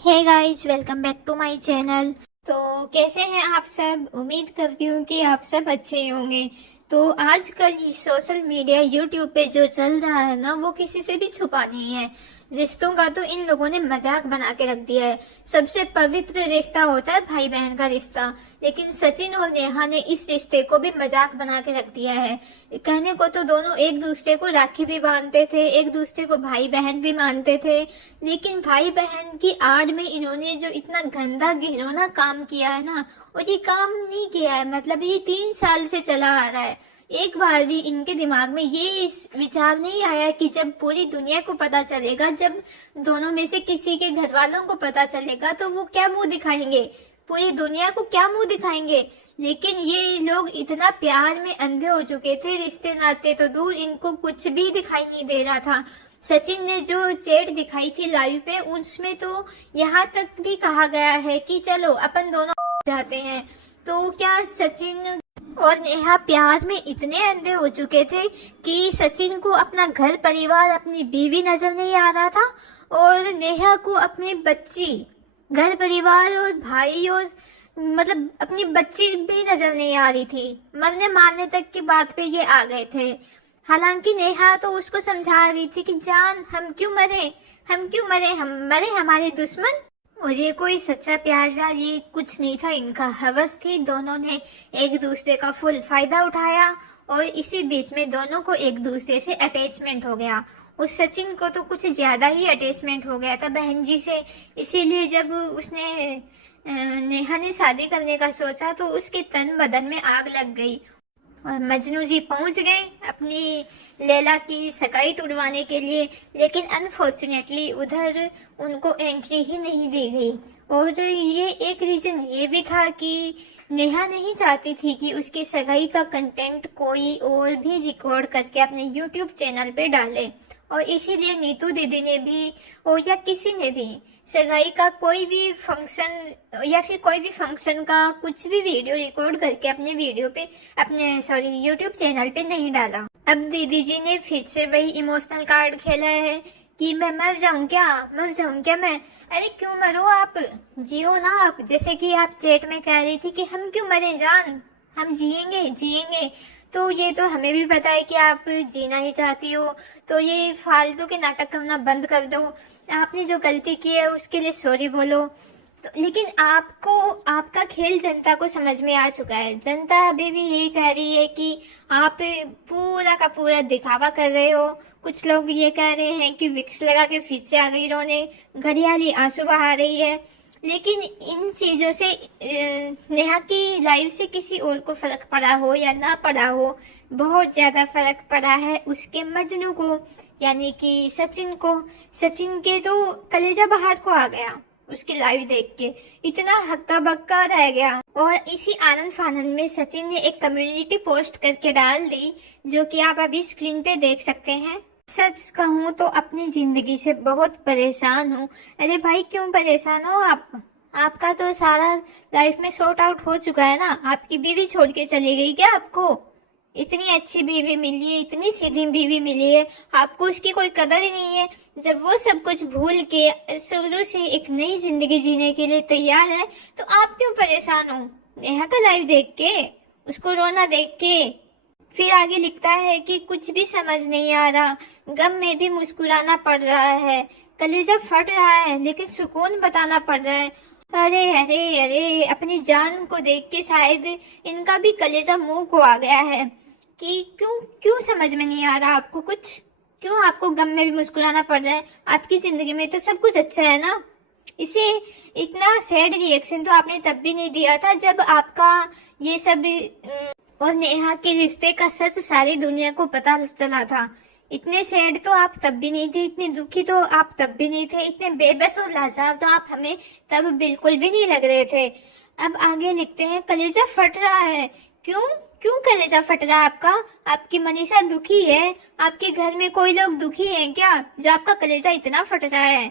Hey guys, welcome back to my channel. तो कैसे हैं आप सब? उम्मीद करती हूँ कि आप सब अच्छे ही होंगे। तो आजकल ये सोशल मीडिया यूट्यूब पे जो चल रहा है ना, वो किसी से भी छुपा नहीं है। रिश्तों का तो इन लोगों ने मजाक बना के रख दिया है। सबसे पवित्र रिश्ता होता है भाई बहन का रिश्ता, लेकिन सचिन और नेहा ने इस रिश्ते को भी मजाक बना के रख दिया है। कहने को तो दोनों एक दूसरे को राखी भी बांधते थे, एक दूसरे को भाई बहन भी मानते थे, लेकिन भाई बहन की आड़ में इन्होंने जो इतना गंदा घिनौना काम किया है ना, और ये काम नहीं किया है, मतलब ये 3 साल से चला आ रहा है। एक बार भी इनके दिमाग में ये विचार नहीं आया कि जब पूरी दुनिया को पता चलेगा, जब दोनों में से किसी के घर वालों को पता चलेगा, तो वो क्या मुंह दिखाएंगे, पूरी दुनिया को क्या मुंह दिखाएंगे। लेकिन ये लोग इतना प्यार में अंधे हो चुके थे, रिश्ते नाते तो दूर, इनको कुछ भी दिखाई नहीं दे रहा था। सचिन ने जो चैट दिखाई थी लाइव पे, उसमें तो यहाँ तक भी कहा गया है कि चलो अपन दोनों जाते हैं। तो क्या सचिन और नेहा प्यार में इतने अंधे हो चुके थे कि सचिन को अपना घर परिवार, अपनी बीवी नजर नहीं आ रहा था, और नेहा को अपनी बच्ची, घर परिवार और भाई, और मतलब अपनी बच्ची भी नजर नहीं आ रही थी। मरने मारने तक की बात पे ये आ गए थे। हालांकि नेहा तो उसको समझा रही थी कि जान, हम क्यों मरे, हम क्यों मरे, हम मरे हमारे दुश्मन। और ये कोई सच्चा प्यार व्यार ये कुछ नहीं था, इनका हवस थी। दोनों ने एक दूसरे का फुल फायदा उठाया, और इसी बीच में दोनों को एक दूसरे से अटैचमेंट हो गया। उस सचिन को तो कुछ ज्यादा ही अटैचमेंट हो गया था बहन जी से। इसीलिए जब उसने नेहा ने शादी करने का सोचा, तो उसके तन बदन में आग लग गई, और मजनू जी पहुंच गए अपनी लैला की सगाई तुड़वाने के लिए। लेकिन अनफॉर्चुनेटली उधर उनको एंट्री ही नहीं दी गई। और ये एक रीजन ये भी था कि नेहा नहीं चाहती थी कि उसकी सगाई का कंटेंट कोई और भी रिकॉर्ड करके अपने यूट्यूब चैनल पे डाले, और इसीलिए नीतू दीदी ने भी, और या किसी ने भी, सगाई का कोई भी फंक्शन या फिर कोई भी फंक्शन का कुछ भी वीडियो रिकॉर्ड करके अपने वीडियो पे, अपने सॉरी यूट्यूब चैनल पे नहीं डाला। अब दीदी जी ने फिर से वही इमोशनल कार्ड खेला है कि मैं मर जाऊं क्या, मर जाऊं क्या मैं। अरे क्यों मरो, आप जियो ना आप। जैसे कि आप चैट में कह रही थी कि हम क्यों मरे जान, हम जिएंगे जिएंगे। तो ये तो हमें भी पता है कि आप जीना ही चाहती हो, तो ये फालतू के नाटक करना बंद कर दो। आपने जो गलती की है उसके लिए सॉरी बोलो। तो लेकिन आपको, आपका खेल जनता को समझ में आ चुका है। जनता अभी भी यही कह रही है कि आप पूरा का पूरा दिखावा कर रहे हो। कुछ लोग ये कह रहे हैं कि विक्स लगा के फिर से आ गई रोने, घड़ियाली आंसू बहा रही है। लेकिन इन चीज़ों से नेहा की लाइफ से किसी और को फर्क पड़ा हो या ना पड़ा हो, बहुत ज़्यादा फर्क पड़ा है उसके मजनू को, यानी कि सचिन को। सचिन के तो कलेजा बाहर को आ गया उसकी लाइव देख के, इतना हक्का बक्का रह गया। और इसी आनंद फानंद में सचिन ने एक कम्युनिटी पोस्ट करके डाल दी, जो कि आप अभी स्क्रीन पे देख सकते हैं। सच कहूँ तो अपनी जिंदगी से बहुत परेशान हूँ। अरे भाई, क्यों परेशान हो आप? आपका तो सारा लाइफ में सॉर्ट आउट हो चुका है ना। आपकी बीवी छोड़ के चली गई क्या आपको? इतनी अच्छी बीवी मिली है, इतनी सीधी बीवी मिली है, आपको उसकी कोई कदर ही नहीं है। जब वो सब कुछ भूल के शुरू से एक नई जिंदगी जीने के लिए तैयार है, तो आप क्यों परेशान हो? नेहा का लाइव देख के, उसको रोना देख के। फिर आगे लिखता है कि कुछ भी समझ नहीं आ रहा, गम में भी मुस्कुराना पड़ रहा है, कलेजा फट रहा है, लेकिन सुकून बताना पड़ रहा है। अरे अरे अरे, अपनी जान को देख के शायद इनका भी कलेजा मुंह को आ गया है कि क्यों क्यों समझ में नहीं आ रहा आपको कुछ, क्यों आपको गम में भी मुस्कुराना पड़ रहा है? आपकी जिंदगी में तो सब कुछ अच्छा है ना। इसे इतना सैड रिएक्शन तो आपने तब भी नहीं दिया था जब आपका ये सब और नेहा के रिश्ते का सच सारी दुनिया को पता चला था। इतने सैड तो आप तब भी नहीं थे, इतने दुखी तो आप तब भी नहीं थे, इतने बेबस और लाचार तो आप हमें तब बिल्कुल भी नहीं लग रहे थे। अब आगे लिखते हैं, कलेजा फट रहा है। क्यों क्यों कलेजा फट रहा है आपका? आपकी मनीषा दुखी है? आपके घर में कोई लोग दुखी हैं क्या, जो आपका कलेजा इतना फट रहा है?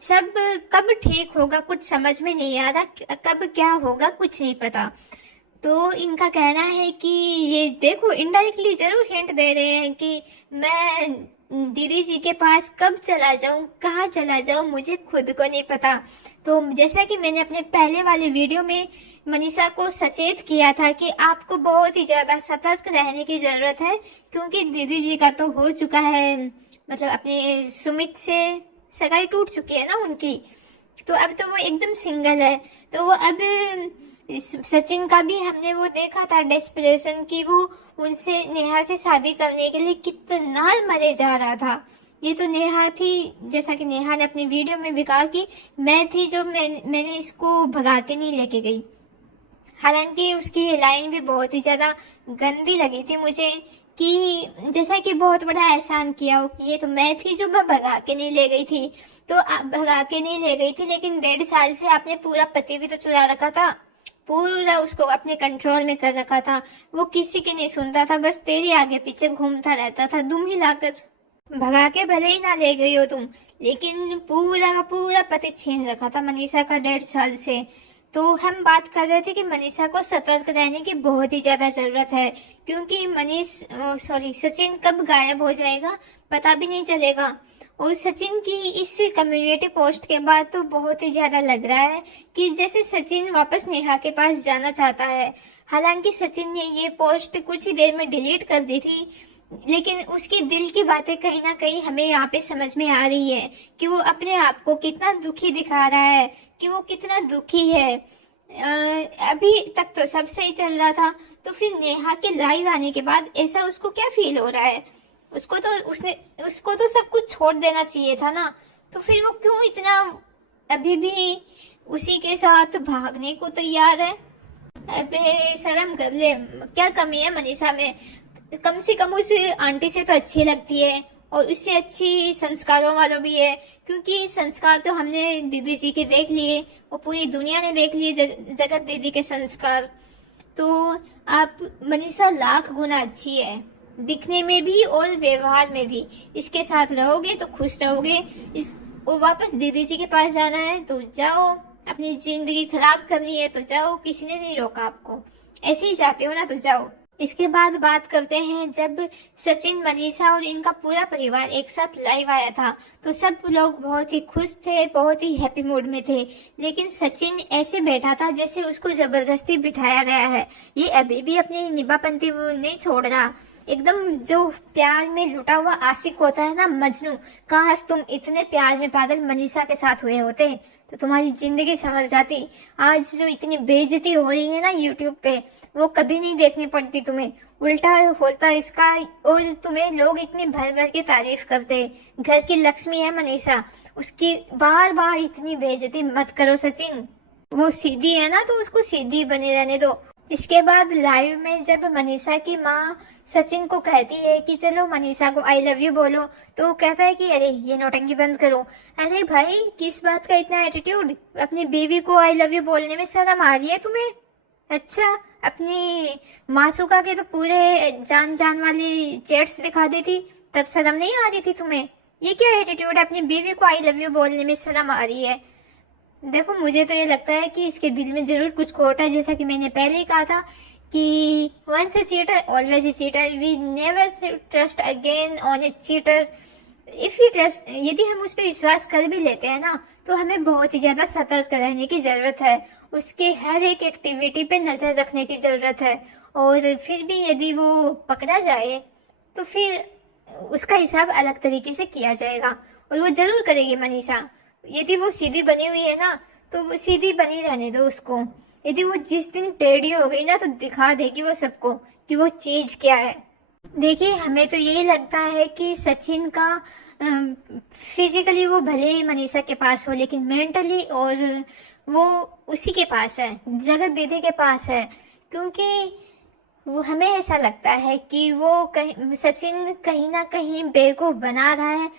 सब कब ठीक होगा कुछ समझ में नहीं आ रहा, कब क्या होगा कुछ नहीं पता। तो इनका कहना है कि ये देखो, इनडायरेक्टली जरूर हिंट दे रहे हैं कि मैं दीदी जी के पास कब चला जाऊं, कहाँ चला जाऊं, मुझे खुद को नहीं पता। तो जैसा कि मैंने अपने पहले वाले वीडियो में मनीषा को सचेत किया था कि आपको बहुत ही ज़्यादा सतर्क रहने की ज़रूरत है, क्योंकि दीदी जी का तो हो चुका है, मतलब अपने सुमित से सगाई टूट चुकी है ना उनकी। तो अब तो वो एकदम सिंगल है। तो वो अब सचिन का भी हमने वो देखा था डेस्परेशन की, वो उनसे नेहा से शादी करने के लिए कितना मरे जा रहा था। ये तो नेहा थी, जैसा कि नेहा ने अपनी वीडियो में भी कहा कि मैं थी जो मैंने इसको भगा के नहीं लेके गई। हालांकि उसकी ये लाइन भी बहुत ही ज़्यादा गंदी लगी थी मुझे, कि जैसा कि बहुत बड़ा एहसान किया हो कि ये तो मैं थी जो मैं भगा के नहीं ले गई थी। तो आप भगा के नहीं ले गई थी, लेकिन 1.5 साल से आपने पूरा पति भी तो चुरा रखा था, पूरा उसको अपने कंट्रोल में कर रखा था। वो किसी की नहीं सुनता था, बस तेरे आगे पीछे घूमता रहता था। दुम हिलाकर भगा के भले ही ना ले गई हो तुम, लेकिन पूरा का पूरा पति छीन रखा था मनीषा का 1.5 साल से। तो हम बात कर रहे थे कि मनीषा को सतर्क रहने की बहुत ही ज़्यादा ज़रूरत है, क्योंकि सचिन कब गायब हो जाएगा पता भी नहीं चलेगा। और सचिन की इस कम्युनिटी पोस्ट के बाद तो बहुत ही ज़्यादा लग रहा है कि जैसे सचिन वापस नेहा के पास जाना चाहता है। हालांकि सचिन ने ये पोस्ट कुछ ही देर में डिलीट कर दी थी, लेकिन उसकी दिल की बातें कहीं ना कहीं हमें यहाँ पे समझ में आ रही है कि वो अपने आप को कितना दुखी दिखा रहा है, कि वो कितना दुखी है। अभी तक तो सब सही चल रहा था, तो फिर नेहा के लाइव आने के बाद ऐसा उसको क्या फील हो रहा है? उसको तो सब कुछ छोड़ देना चाहिए था ना। तो फिर वो क्यों इतना अभी भी उसी के साथ भागने को तैयार है? अबे शर्म कर ले, क्या कमी है मनीषा में? कम से कम उस आंटी से तो अच्छी लगती है, और उससे अच्छी संस्कारों वालों भी है, क्योंकि संस्कार तो हमने दीदी जी के देख लिए, और पूरी दुनिया ने देख लिए जगत दीदी के संस्कार। तो आप मनीषा लाख गुना अच्छी है, दिखने में भी और व्यवहार में भी। इसके साथ रहोगे तो खुश रहोगे। वो वापस दीदी जी के पास जाना है तो जाओ, अपनी जिंदगी खराब करनी है तो जाओ, किसी ने नहीं रोका आपको। ऐसे ही जाते हो ना तो जाओ। इसके बाद बात करते हैं, जब सचिन, मनीषा और इनका पूरा परिवार एक साथ लाइव आया था तो सब लोग बहुत ही खुश थे, बहुत ही हैप्पी मूड में थे। लेकिन सचिन ऐसे बैठा था जैसे उसको जबरदस्ती बिठाया गया है। ये अभी भी अपनी निभापंथी नहीं छोड़ रहा, एकदम जो प्यार में लुटा हुआ आशिक होता है ना, मजनू। काश तुम इतने प्यार में पागल मनीषा के साथ हुए होते तो तुम्हारी जिंदगी संभल जाती। आज जो इतनी बेइज्जती हो रही है ना यूट्यूब पे, वो कभी नहीं देखनी पड़ती तुम्हें। उल्टा होता इसका, और तुम्हें लोग इतनी भर भर के तारीफ करते। घर की लक्ष्मी है मनीषा, उसकी बार बार इतनी बेइज्जती मत करो सचिन। वो सीधी है ना तो उसको सीधी बने रहने दो। इसके बाद लाइव में जब मनीषा की माँ सचिन को कहती है कि चलो मनीषा को आई लव यू बोलो, तो वो कहता है कि अरे ये नौटंकी बंद करो। अरे भाई, किस बात का इतना एटीट्यूड? अपनी बीवी को आई लव यू बोलने में शर्म आ रही है तुम्हें? अच्छा, अपनी मासूका के तो पूरे जान जान वाली चैट्स दिखा दी थी, तब शर्म नहीं आ रही थी तुम्हें? ये क्या एटीट्यूड है? अपनी बीवी को आई लव यू बोलने में शर्म आ रही है? देखो, मुझे तो ये लगता है कि इसके दिल में जरूर कुछ खोट है। जैसा कि मैंने पहले ही कहा था कि once a cheater always a cheater, we never trust again on a cheater. If you trust, यदि हम उस पर विश्वास कर भी लेते हैं ना, तो हमें बहुत ही ज़्यादा सतर्क रहने की ज़रूरत है। उसके हर एक एक्टिविटी पे नज़र रखने की ज़रूरत है। और फिर भी यदि वो पकड़ा जाए तो फिर उसका हिसाब अलग तरीके से किया जाएगा, और वो ज़रूर करेगी मनीषा। यदि वो सीधी बनी हुई है ना, तो वो सीधी बनी रहने दो उसको। यदि वो जिस दिन टेढ़ी हो गई ना, तो दिखा देगी वो सबको कि वो चीज़ क्या है। देखिए, हमें तो यही लगता है कि सचिन का फिजिकली वो भले ही मनीषा के पास हो, लेकिन मेंटली और वो उसी के पास है, जगत दीदी के पास है। क्योंकि वो हमें ऐसा लगता है कि वो सचिन कहीं ना कहीं बेवकूफ़ बना रहा है,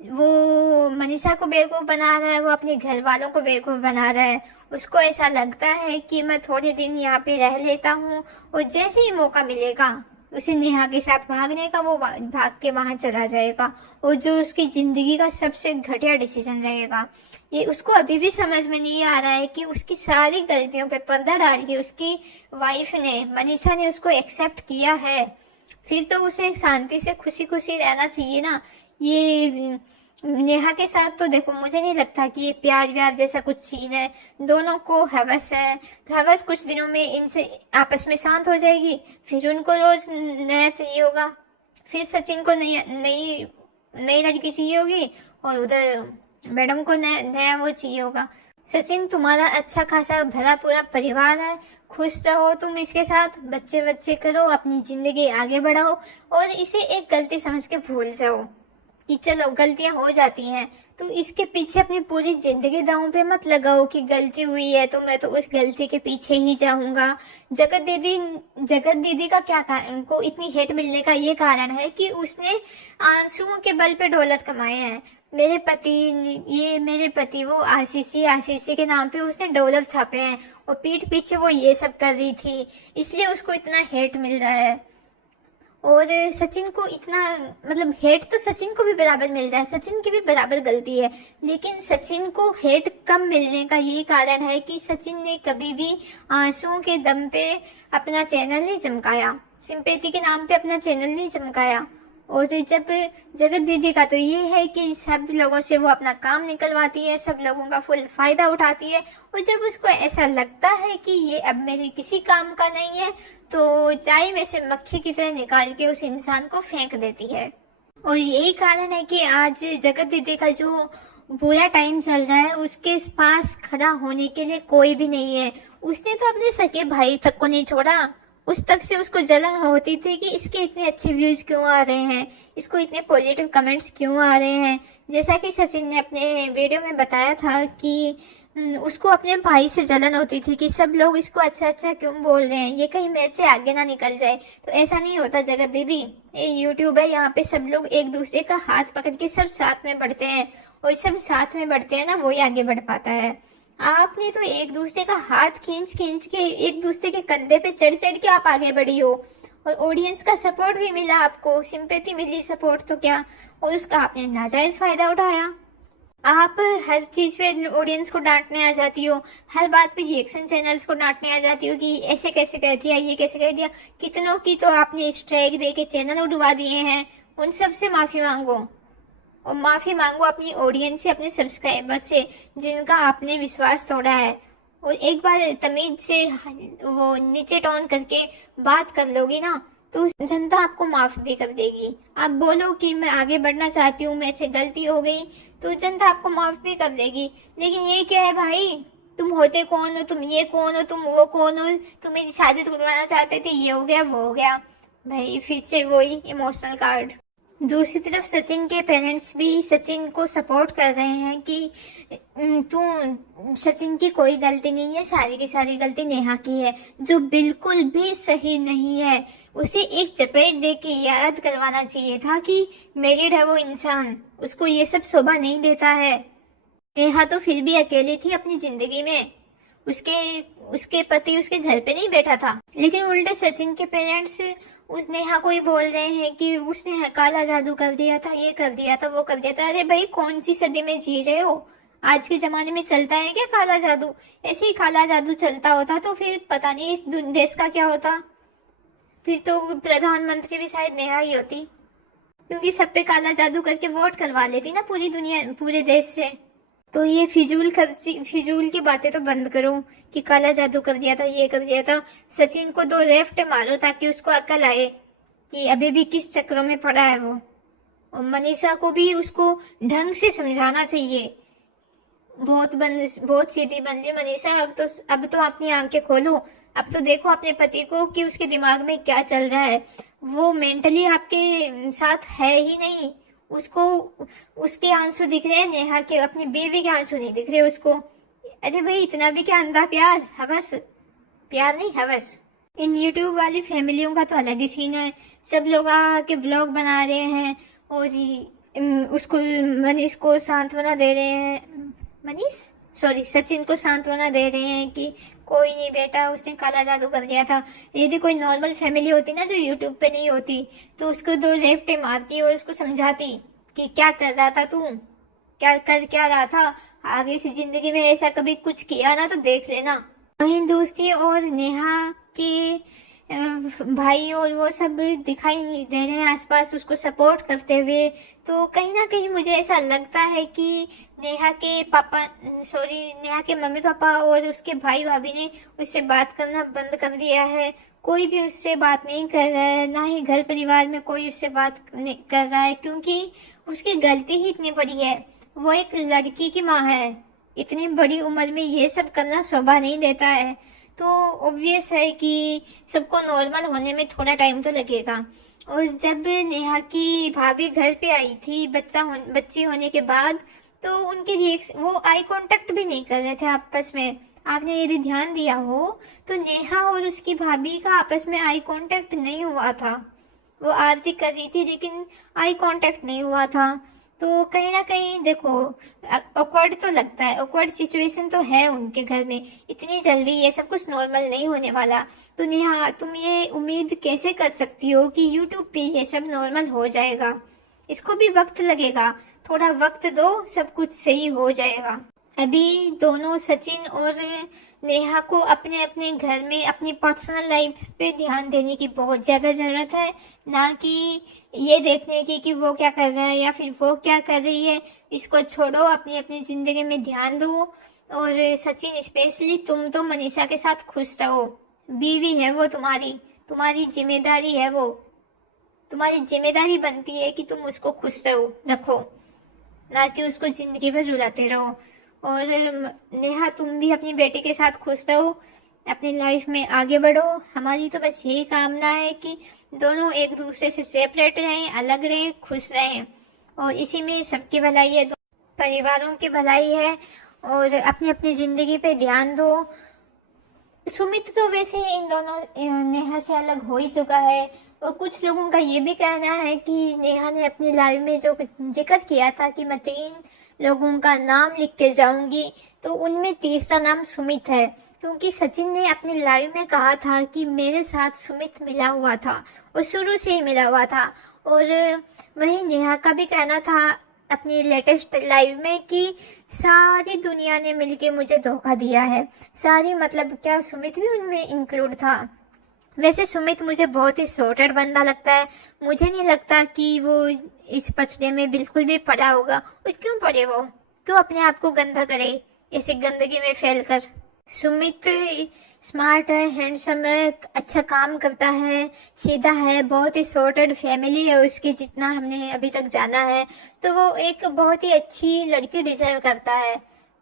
वो मनीषा को बेवकूफ़ बना रहा है, वो अपने घर वालों को बेवकूफ़ बना रहा है। उसको ऐसा लगता है कि मैं थोड़े दिन यहाँ पे रह लेता हूँ, और जैसे ही मौका मिलेगा उसे नेहा के साथ भागने का, वो भाग के वहाँ चला जाएगा। और जो उसकी ज़िंदगी का सबसे घटिया डिसीजन रहेगा, ये उसको अभी भी समझ में नहीं आ रहा है कि उसकी सारी गलतियों पे पर्दा डाल के उसकी वाइफ ने, मनीषा ने उसको एक्सेप्ट किया है। फिर तो उसे शांति से खुशी खुशी रहना चाहिए ना। ये नेहा के साथ तो देखो मुझे नहीं लगता कि ये प्यार व्यार जैसा कुछ सीन है। दोनों को हवस है, तो हवस कुछ दिनों में इनसे आपस में शांत हो जाएगी, फिर उनको रोज नया चाहिए होगा, फिर सचिन को नई नई नई लड़की चाहिए होगी, और उधर मैडम को नया वो चाहिए होगा। सचिन, तुम्हारा अच्छा खासा भरा पूरा परिवार है, खुश रहो तुम इसके साथ, बच्चे बच्चे करो, अपनी जिंदगी आगे बढ़ाओ, और इसे एक गलती समझ के भूल जाओ कि चलो गलतियां हो जाती हैं, तो इसके पीछे अपनी पूरी जिंदगी दांव पे मत लगाओ कि गलती हुई है तो मैं तो उस गलती के पीछे ही जाऊंगा। जगत दीदी का क्या कारण को इतनी हेट मिलने का ये कारण है कि उसने आंसुओं के बल पे दौलत कमाए हैं। मेरे पति वो आशीषी के नाम पे उसने डॉलर छापे हैं, और पीठ पीछे वो ये सब कर रही थी, इसलिए उसको इतना हेट मिल रहा है। और सचिन को इतना मतलब हेट तो सचिन को भी बराबर मिल रहा है, सचिन की भी बराबर गलती है, लेकिन सचिन को हेट कम मिलने का यही कारण है कि सचिन ने कभी भी आंसुओं के दम पे अपना चैनल नहीं चमकाया, सिंपैथी के नाम पे अपना चैनल नहीं चमकाया। और जब जगत दीदी का तो ये है कि सब लोगों से वो अपना काम निकलवाती है, सब लोगों का फुल फायदा उठाती है, और जब उसको ऐसा लगता है कि ये अब मेरे किसी काम का नहीं है, तो चाय में से मक्खी की तरह निकाल के उस इंसान को फेंक देती है। और यही कारण है कि आज जगत दीदी का जो बुरा टाइम चल रहा है, उसके पास खड़ा होने के लिए कोई भी नहीं है। उसने तो अपने सगे भाई तक को नहीं छोड़ा, उस तक से उसको जलन होती थी कि इसके इतने अच्छे व्यूज क्यों आ रहे हैं, इसको इतने पॉजिटिव कमेंट्स क्यों आ रहे हैं। जैसा कि सचिन ने अपने वीडियो में बताया था कि उसको अपने भाई से जलन होती थी कि सब लोग इसको अच्छा अच्छा क्यों बोल रहे हैं, ये कहीं मैच से आगे ना निकल जाए। तो ऐसा नहीं होता जगत दीदी, ये यूट्यूब है, यहाँ पे सब लोग एक दूसरे का हाथ पकड़ के सब साथ में बढ़ते हैं, और सब साथ में बढ़ते हैं ना, वही आगे बढ़ पाता है। आपने तो एक दूसरे का हाथ खींच खींच के एक दूसरे के कंधे पे चढ़ चढ़ के आप आगे बढ़ी हो, और ऑडियंस का सपोर्ट भी मिला, आपको सिंपैथी मिली, सपोर्ट तो क्या, और उसका आपने नाजायज फायदा उठाया। आप हर चीज पे ऑडियंस को डांटने आ जाती हो, हर बात पे रिएक्शन चैनल्स को डांटने आ जाती हो कि ऐसे कैसे कह दिया, ये कैसे कह दिया। कितनों की तो आपने स्ट्राइक दे के चैनल उड़वा दिए हैं, उन सब से माफी मांगो, और माफी मांगो अपनी ऑडियंस से, अपने सब्सक्राइबर से जिनका आपने विश्वास तोड़ा है। और एक बार तमीज से वो नीचे टोन करके बात कर लोगी ना, तो जनता आपको माफ भी कर देगी। आप बोलो कि मैं आगे बढ़ना चाहती हूँ, मेरे से गलती हो गई, तो जनता आपको माफ भी कर देगी। लेकिन ये क्या है भाई, तुम होते कौन हो, तुम ये कौन हो, तुम वो कौन हो, तुम मेरी शादी तुड़वाना चाहते थे, ये हो गया वो हो गया, भाई फिर से वही इमोशनल कार्ड। दूसरी तरफ सचिन के पेरेंट्स भी सचिन को सपोर्ट कर रहे हैं कि तू सचिन की कोई गलती नहीं है, सारी की सारी गलती नेहा की है, जो बिल्कुल भी सही नहीं है। उसे एक चपेट दे के याद करवाना चाहिए था कि मैरिड है वो इंसान, उसको ये सब शोभा नहीं देता है। नेहा तो फिर भी अकेली थी अपनी जिंदगी में, उसके पति उसके घर पे नहीं बैठा था, लेकिन उल्टे सचिन के पेरेंट्स उस नेहा को ही बोल रहे हैं कि उसने काला जादू कर दिया था, ये कर दिया था, वो कर दिया था। अरे भाई, कौन सी सदी में जी रहे हो? आज के जमाने में चलता है क्या काला जादू? ऐसे ही काला जादू चलता होता तो फिर पता नहीं इस देश का क्या होता, फिर तो प्रधानमंत्री भी शायद नेहा ही होती, क्योंकि सब पे काला जादू करके वोट करवा लेती ना पूरी दुनिया, पूरे देश से। तो ये फिजूल की बातें तो बंद करो कि काला जादू कर दिया था, ये कर दिया था। सचिन को 2 लेफ्ट मारो ताकि उसको अकल आए कि अभी भी किस चक्रों में पड़ा है वो। और मनीषा को भी उसको ढंग से समझाना चाहिए। बहुत सीधी बन ली मनीषा, अब तो अपनी आंखें खोलो, अब तो देखो अपने पति को कि उसके दिमाग में क्या चल रहा है। वो मेंटली आपके साथ है ही नहीं, उसको उसके आंसू दिख रहे हैं, नेहा के अपनी बीवी के आंसू नहीं दिख रहे उसको। अरे भाई, इतना भी क्या अंधा प्यार, हवस, प्यार नहीं हवस। इन यूट्यूब वाली फैमिलियों का तो अलग ही सीन है, सब लोग आके ब्लॉग बना रहे हैं और उसको मनीष को सांत्वना दे रहे हैं, सचिन को सांत्वना दे रहे हैं कि कोई नहीं बेटा, उसने काला जादू कर दिया था। यदि कोई नॉर्मल फैमिली होती ना जो यूट्यूब पे नहीं होती, तो उसको 2 लेफ्टे मारती और उसको समझाती कि क्या कर रहा था तू, क्या रहा था, आगे से जिंदगी में ऐसा कभी कुछ किया ना तो देख लेना। वहीं दूसरी और नेहा के भाई और वो सब दिखाई नहीं दे रहे हैं आसपास उसको सपोर्ट करते हुए। तो कहीं ना कहीं मुझे ऐसा लगता है कि नेहा के मम्मी पापा और उसके भाई भाभी ने उससे बात करना बंद कर दिया है। कोई भी उससे बात नहीं कर रहा है, ना ही घर परिवार में कोई उससे बात नहीं कर रहा है, क्योंकि उसकी गलती ही इतनी बड़ी है। वो एक लड़की की माँ है, इतनी बड़ी उम्र में ये सब करना शोभा नहीं देता है। तो ऑब्वियस है कि सबको नॉर्मल होने में थोड़ा टाइम तो लगेगा। और जब नेहा की भाभी घर पे आई थी बच्ची होने के बाद, तो उनके वो आई कांटेक्ट भी नहीं कर रहे थे आपस में। आपने यदि ध्यान दिया हो तो नेहा और उसकी भाभी का आपस में आई कांटेक्ट नहीं हुआ था। वो आरती कर रही थी लेकिन आई कांटेक्ट नहीं हुआ था। तो कहीं ना कहीं देखो, ऑकवर्ड तो लगता है, ऑकवर्ड सिचुएशन तो है उनके घर में। इतनी जल्दी ये सब कुछ नॉर्मल नहीं होने वाला। तो नेहा, तुम ये उम्मीद कैसे कर सकती हो कि यूट्यूब पे ये सब नॉर्मल हो जाएगा? इसको भी वक्त लगेगा, थोड़ा वक्त दो, सब कुछ सही हो जाएगा। अभी दोनों सचिन और नेहा को अपने अपने घर में अपनी पर्सनल लाइफ पे ध्यान देने की बहुत ज़्यादा ज़रूरत है, ना कि ये देखने की कि वो क्या कर रहा है या फिर वो क्या कर रही है। इसको छोड़ो, अपनी अपनी ज़िंदगी में ध्यान दो। और सचिन स्पेशली, तुम तो मनीषा के साथ खुश रहो। बीवी है वो तुम्हारी, तुम्हारी जिम्मेदारी है वो, तुम्हारी जिम्मेदारी बनती है कि तुम उसको खुश रखो, ना कि उसको ज़िंदगी भर रुलाते रहो। और नेहा, तुम भी अपनी बेटी के साथ खुश रहो, अपनी लाइफ में आगे बढ़ो। हमारी तो बस यही कामना है कि दोनों एक दूसरे से सेपरेट रहें, अलग रहें, खुश रहें। और इसी में सबकी भलाई है, दो परिवारों की भलाई है। और अपनी अपनी ज़िंदगी पे ध्यान दो। सुमित तो वैसे इन दोनों नेहा से अलग हो ही चुका है। और कुछ लोगों का ये भी कहना है कि नेहा ने अपनी लाइफ में जो जिक्र किया था कि मैं 3 लोगों का नाम लिख के जाऊंगी, तो उनमें तीसरा नाम सुमित है। क्योंकि सचिन ने अपनी लाइव में कहा था कि मेरे साथ सुमित मिला हुआ था, और शुरू से ही मिला हुआ था। और वहीं नेहा का भी कहना था अपनी लेटेस्ट लाइव में कि सारी दुनिया ने मिलके मुझे धोखा दिया है। सारी मतलब क्या, सुमित भी उनमें इंक्लूड था। वैसे सुमित मुझे बहुत ही सॉर्टेड बंदा लगता है। मुझे नहीं लगता कि वो इस पचड़े में बिल्कुल भी पड़ा होगा। और क्यों पड़े, वो क्यों अपने आप को गंदा करे ऐसे गंदगी में फैल कर। सुमित स्मार्ट है, हैंडसम है, अच्छा काम करता है, सीधा है, बहुत ही सॉर्टेड फैमिली है उसकी, जितना हमने अभी तक जाना है। तो वो एक बहुत ही अच्छी लड़की डिजर्व करता है।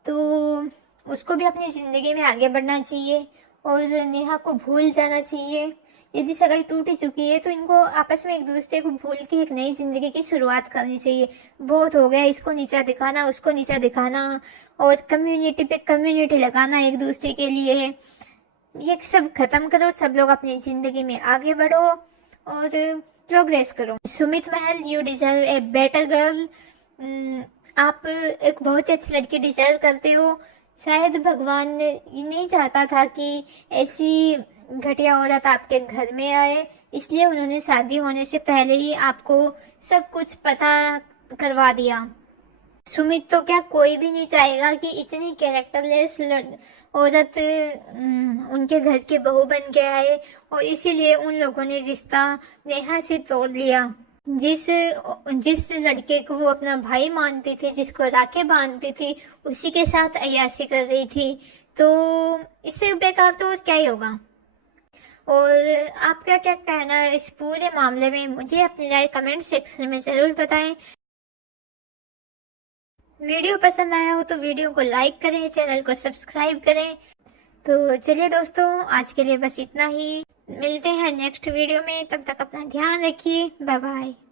तो उसको भी अपनी ज़िंदगी में आगे बढ़ना चाहिए और नेहा को भूल जाना चाहिए। यदि सगाई टूट ही चुकी है तो इनको आपस में एक दूसरे को भूल के एक नई जिंदगी की शुरुआत करनी चाहिए। बहुत हो गया इसको नीचा दिखाना, उसको नीचा दिखाना, और कम्युनिटी पे कम्युनिटी लगाना एक दूसरे के लिए। ये सब खत्म करो, सब लोग अपनी जिंदगी में आगे बढ़ो और प्रोग्रेस करो। सुमित महल, you deserve a better girl. आप एक बहुत ही अच्छी लड़की डिजर्व करते हो। शायद भगवान ने नहीं चाहता था कि ऐसी घटिया औरत आपके घर में आए, इसलिए उन्होंने शादी होने से पहले ही आपको सब कुछ पता करवा दिया। सुमित तो क्या, कोई भी नहीं चाहेगा कि इतनी कैरेक्टरलेस औरत उनके घर के बहू बन के आए, और इसीलिए उन लोगों ने रिश्ता नेहा से तोड़ लिया। जिस लड़के को वो अपना भाई मानती थी, जिसको राखें बांधती थी, उसी के साथ अय्याशी कर रही थी। तो इससे बेकार तो और क्या ही होगा। और आपका क्या कहना है इस पूरे मामले में, मुझे अपनी राय कमेंट सेक्शन में ज़रूर बताएं। वीडियो पसंद आया हो तो वीडियो को लाइक करें, चैनल को सब्सक्राइब करें। तो चलिए दोस्तों, आज के लिए बस इतना ही। मिलते हैं नेक्स्ट वीडियो में, तब तक अपना ध्यान रखिए। Bye bye.